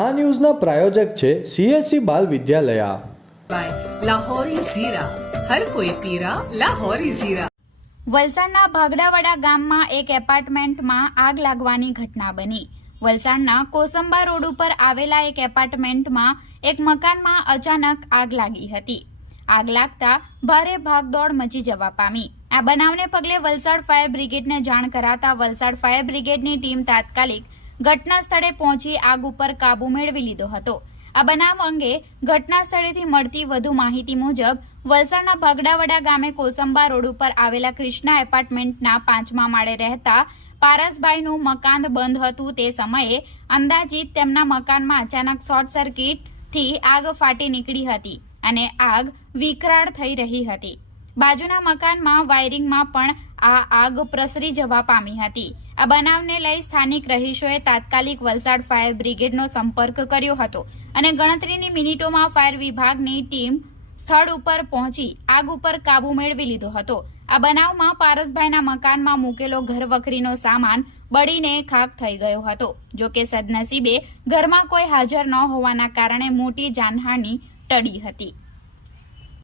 આ ન્યૂઝના પ્રાયોજક છે CSC બાલ વિદ્યાલયા. લાહોરી ઝીરા, હર કોઈ પીરા લાહોરી ઝીરા. વલસાડના ભાગડાવાડા ગામમાં એક એપાર્ટમેન્ટમાં આગ લાગવાની ઘટના બની. વલસાડના કોસંબા રોડ ઉપર આવેલા એક એપાર્ટમેન્ટમાં એક મકાનમાં અચાનક આગ લાગી હતી. આગ લાગતા ભારે ભાગદોડ મચી જવા પામી. આ બનાવને પગલે વલસાડ ફાયર બ્રિગેડને જાણ કરાતા વલસાડ ફાયર બ્રિગેડની ટીમ તાત્કાલિક ઘટના સ્થળે પહોંચી આગ ઉપર કાબુ મેળવી લીધો હતો. આ બનાવ અંગે ઘટના સ્થળેથી મળતી વધુ માહિતી મુજબ વલસાડના ભાગડાવાડા ગામે કોસંબા રોડ ઉપર આવેલા ક્રિષ્ના એપાર્ટમેન્ટના 5મા માળે રહેતા પારસભાઈનું મકાન બંધ હતું. તે સમયે અંદાજિત તેમના મકાનમાં અચાનક શોર્ટ સર્કિટથી આગ ફાટી નીકળી હતી અને આગ વિકરાળ થઈ રહી હતી. બાજુના મકાનમાં વાયરિંગમાં પણ આ આગ પ્રસરી જવા પામી હતી. આ બનાવને લઈ સ્થાનિક રહીશોએ તાત્કાલિક વલસાડ ફાયર બ્રિગેડનો સંપર્ક કર્યો હતો અને ગણતરીની મિનિટોમાં ફાયર વિભાગની ટીમ સ્થળ ઉપર પહોંચી આગ ઉપર કાબુ મેળવી લીધો હતો. આ બનાવમાં પારસભાઈના મકાનમાં મૂકેલો ઘરવખરીનો સામાન બળીને ખાખ થઈ ગયો હતો. જો કે સદનસીબે ઘરમાં કોઈ હાજર ન હોવાના કારણે મોટી જાનહાનિ ટળી હતી.